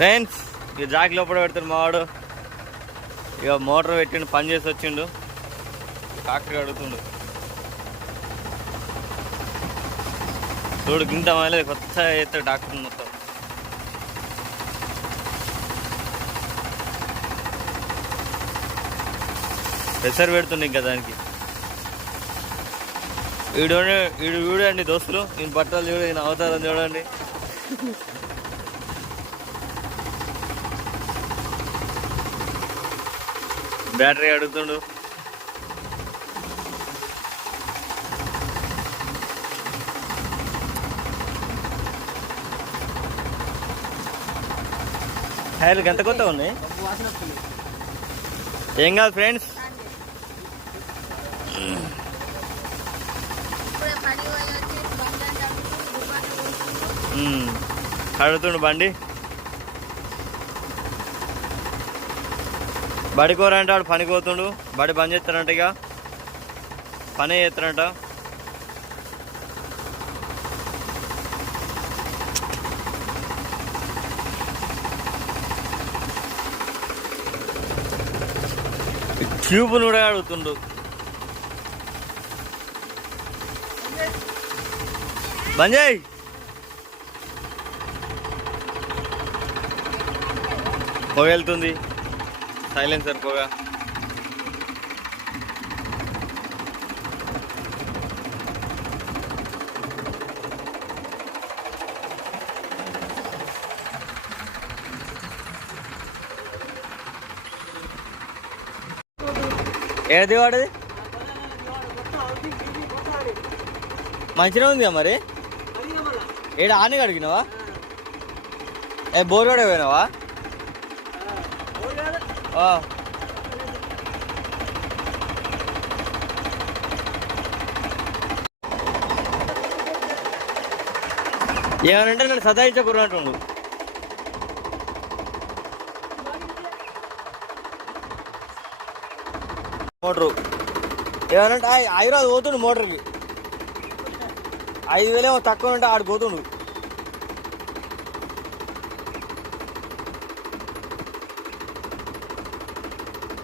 Friends ఇక Jackie లోపల పెడతాడు మావాడు. ఇక మోటార్ పెట్టిండు, పని చేసి వచ్చిండు. ట్రాక్టర్ అడుగుతుండు. చూడు గింత మళ్ళీ కొత్త చేస్తాడు డాక్టర్ మొత్తం. ప్రెషర్ పెడుతుంది ఇంకా దానికి. వీడండి దోస్తులు, ఈయన బట్టలు చూడు, ఈయన అవతారం చూడండి. బ్యాటరీ అడుగుతుండు. హైలు ఎంత కొత్త ఉన్నాయి. ఏం కాదు ఫ్రెండ్స్, అడుగుతుండు బండి. బడికోరంట వాడు పనికి పోతుండు. బడి బంద్ చేస్తారంట, ఇక పనే చేస్తారంట. ట్యూబ్ను కూడా అడుగుతుండు. బంద్ చేయి. పొగ వెళ్తుంది, సైలెన్సర్ పొగ. ఏది వాడది మంచిగా ఉంది మరి. ఏడు ఆని అడిగినావా? బోర్ కూడా పోయినావా? ఏమనంటే నన్ను సతాయించకూడదు. మోటరు ఏమనంటే 5,000 పోతుండు మోటార్కి. 5,000 తక్కువ ఉంటే ఆడికి పోతుండు.